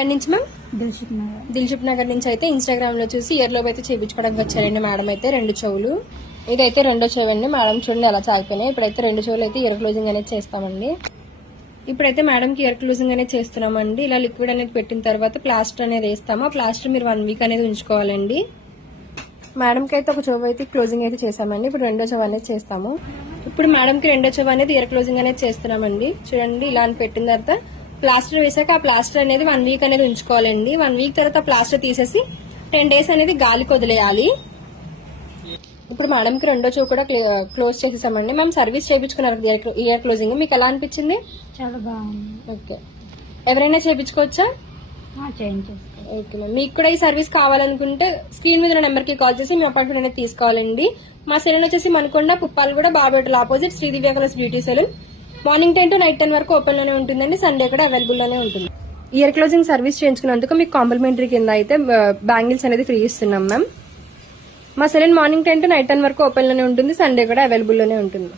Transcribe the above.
ఎక్కడి నుంచి మ్యామ్? దిల్షుక్ నగర్ నుంచి అయితే ఇన్స్టాగ్రామ్ లో చూసి ఇయర్ లోపు అయితే చేయించుకోవడానికి వచ్చారండి మేడం అయితే. 2 చెవులు, ఇదైతే 2వ చెవి అండి. మేడం చూడండి ఎలా చాగిపోయినాయి. ఇప్పుడైతే 2 చెవులు అయితే ఇయర్ క్లోజింగ్ అనేది చేస్తామండి. ఇప్పుడైతే మేడంకి ఇయర్ క్లోజింగ్ అనేది చేస్తున్నామండి. ఇలా లిక్విడ్ అనేది పెట్టిన తర్వాత ప్లాస్టర్ అనేది వేస్తాము. ఆ ప్లాస్టర్ మీరు 1 వీక్ అనేది ఉంచుకోవాలండి. మేడంకి అయితే ఒక చెవి అయితే క్లోజింగ్ అయితే చేసామండి. ఇప్పుడు 2వ చెవి అనేది చేస్తాము. ఇప్పుడు మేడంకి 2వ చెవి అనేది ఇయర్ క్లోజింగ్ అనేది చేస్తున్నామండి. చూడండి ఇలా అని పెట్టిన తర్వాత ప్లాస్టర్ వేసాక ఆ ప్లాస్టర్ అనేది 1 వీక్ అనేది ఉంచుకోవాలండి. 1 వీక్ తర్వాత ప్లాస్టర్ తీసేసి 10 డేస్ అనేది గాలికి వదిలేయాలి. ఇప్పుడు మేడంకి 2వ చెవి కూడా క్లోజ్ చేసేసామండి. మేము సర్వీస్ చేయించుకున్నారు ఇయర్ క్లోజింగ్. మీకు ఎలా అనిపించింది? చాలా బాగుంది. ఓకే, ఎవరైనా చేయించుకోవచ్చా? Okay ma'am. మీకు కూడా ఈ సర్వీస్ కావాలనుకుంటే స్క్రీన్ మీద నెంబర్ కి కాల్ చేసి మీ అపాయింట్మెంట్ అనేది తీసుకోవాలండి. మా సెలూన్ వచ్చేసి మనకొండ పుప్పాలగూడ బాబేటల opposite Sridivya colours beauty salon. Morning 10 to night 10 వరకు ఓపెన్ లోనే ఉంటుందండి. సండే కూడా అవైలబుల్ లోనే ఉంటుంది. ఇయర్ క్లోజింగ్ సర్వీస్ చేయించుకున్నందుకు మీకు కాంప్లిమెంటరీ కింద అయితే బ్యాంగిల్స్ అనేది ఫ్రీ ఇస్తున్నాం మ్యామ్. మా సెలూన్ మార్నింగ్ 10 to నైట్ 10 వరకు ఓపెన్ లోనే ఉంటుంది. సండే కూడా అవైలబుల్ లోనే ఉంటుంది.